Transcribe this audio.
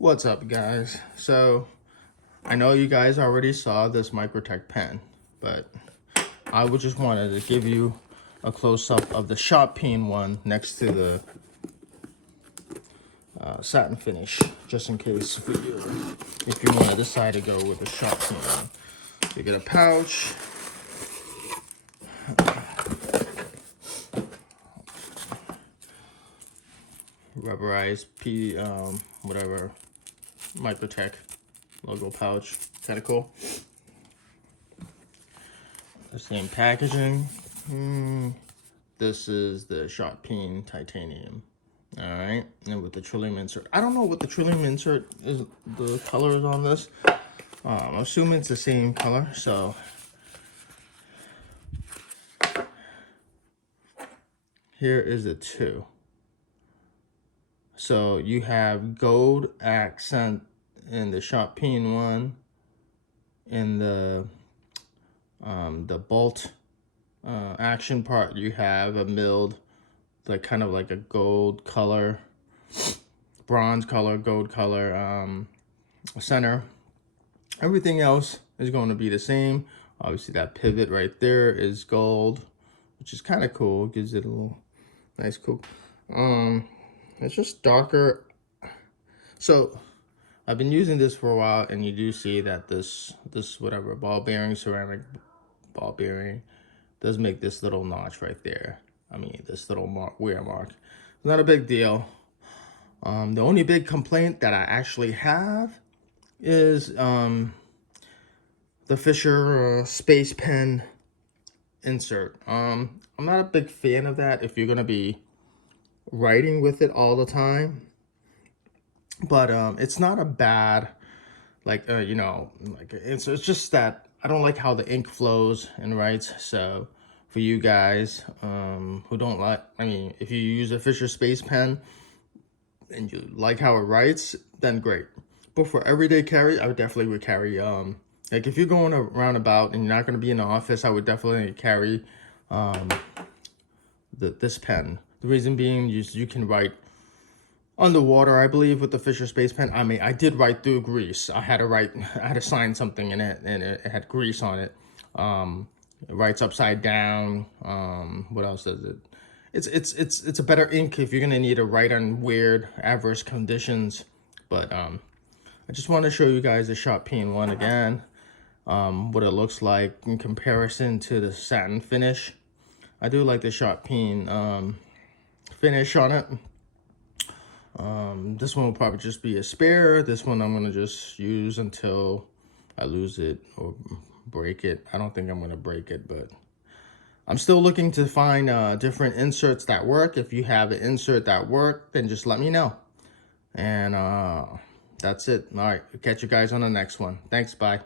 What's up, guys? So I know you guys already saw this Microtech pen, but I would just wanted to give you a close-up of the shot-peened one next to the satin finish, just in case if you want to decide to go with the shot-peened one. You get a pouch, rubberized whatever Microtech logo pouch, kind of cool. The same packaging. This is the shot-peened titanium. All right, and with the Tritium insert. I don't know what the Tritium insert is, the color is on this. I'm assuming it's the same color, so here is the two. So you have gold accent in the shot-peened one, in the bolt action part you have a milled, like kind of like a gold color, bronze color, gold color center. Everything else is going to be the same. Obviously that pivot right there is gold, which is kind of cool. It gives it a little nice cool. It's just darker. So I've been using this for a while, and you do see that this whatever ball bearing, ceramic ball bearing, does make this little notch right there. I mean, this little wear mark. It's not a big deal. The only big complaint that I actually have is the Fisher space pen insert. I'm not a big fan of that if you're gonna be writing with it all the time. But it's not a bad, like you know, like it's just that I don't like how the ink flows and writes. So for you guys who don't like, I mean, if you use a Fisher space pen and you like how it writes, then great. But for everyday carry, I would definitely carry like if you're going around about and you're not going to be in the office, I would definitely carry this pen. The reason being, you can write underwater, I believe, with the Fisher space pen. I mean, I did write through grease. I had to sign something in it, and it had grease on it. It writes upside down. What else does it? It's a better ink if you're gonna need to write on weird adverse conditions. But I just want to show you guys the shot-peened one again. What it looks like in comparison to the satin finish. I do like the shot-peened finish on it. This one will probably just be a spare. This one I'm gonna just use until I lose it or break it. I don't think I'm gonna break it, but I'm still looking to find different inserts that work. If you have an insert that work, then just let me know. And that's it. All right, catch you guys on the next one. Thanks, bye.